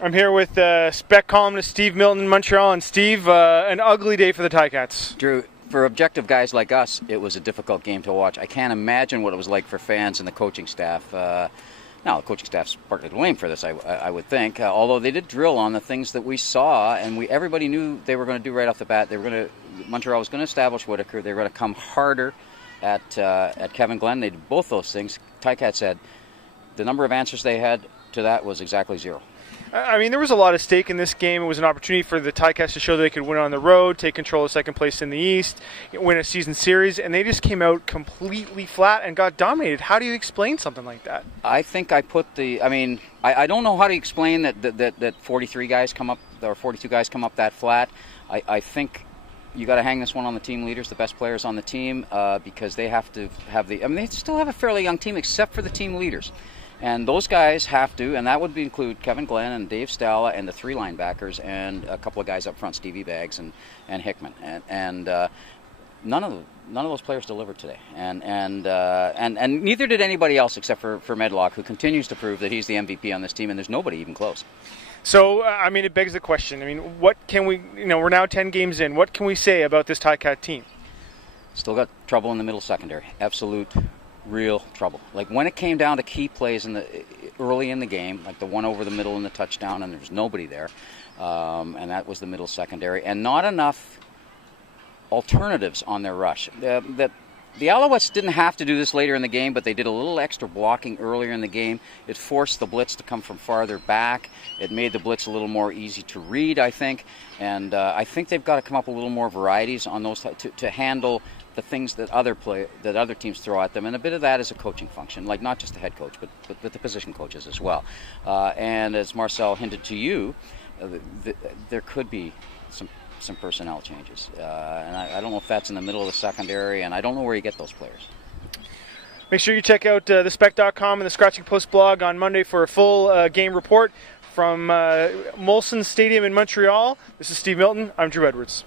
I'm here with Spec columnist Steve Milton in Montreal. And Steve, an ugly day for the Ticats. Drew, for objective guys like us, it was a difficult game to watch. I can't imagine what it was like for fans and the coaching staff. Now, the coaching staff's partly to blame for this, I would think. Although they did drill on the things that we saw, and everybody knew they were going to do right off the bat. Montreal was going to establish Whitaker. They were going to come harder at Kevin Glenn. They did both those things. Ticats said the number of answers they had to that was exactly zero. I mean, there was a lot at stake in this game. It was an opportunity for the Ticats to show they could win on the road, take control of second place in the East, win a season series, and they just came out completely flat and got dominated. How do you explain something like that? I think I don't know how to explain that 43 guys come up, or 42 guys come up that flat. I think you got to hang this one on the team leaders, the best players on the team, because they have to have they still have a fairly young team except for the team leaders. And those guys have to, and that would include Kevin Glenn and Dave Stala and the three linebackers and a couple of guys up front, Stevie Baggs and Hickman. And none of those players delivered today. And neither did anybody else except for Medlock, who continues to prove that he's the MVP on this team, and there's nobody even close. So, I mean, it begs the question. I mean, what can we, we're now 10 games in. What can we say about this Ticat team? Still got trouble in the middle secondary. Absolute real trouble. Like when it came down to key plays early in the game, like the one over the middle in the touchdown, and there was nobody there, and that was the middle secondary, and not enough alternatives on their rush. The Alouettes didn't have to do this later in the game, but they did a little extra blocking earlier in the game. It forced the blitz to come from farther back. It made the blitz a little more easy to read, I think, and I think they've got to come up with a little more varieties on those to handle the things that other teams throw at them, and a bit of that is a coaching function, like not just the head coach, but the position coaches as well. And as Marcel hinted to you, there could be some personnel changes, and I don't know if that's in the middle of the secondary, and I don't know where you get those players. Make sure you check out thespec.com and the Scratching Post blog on Monday for a full game report from Molson Stadium in Montreal. This is Steve Milton. I'm Drew Edwards.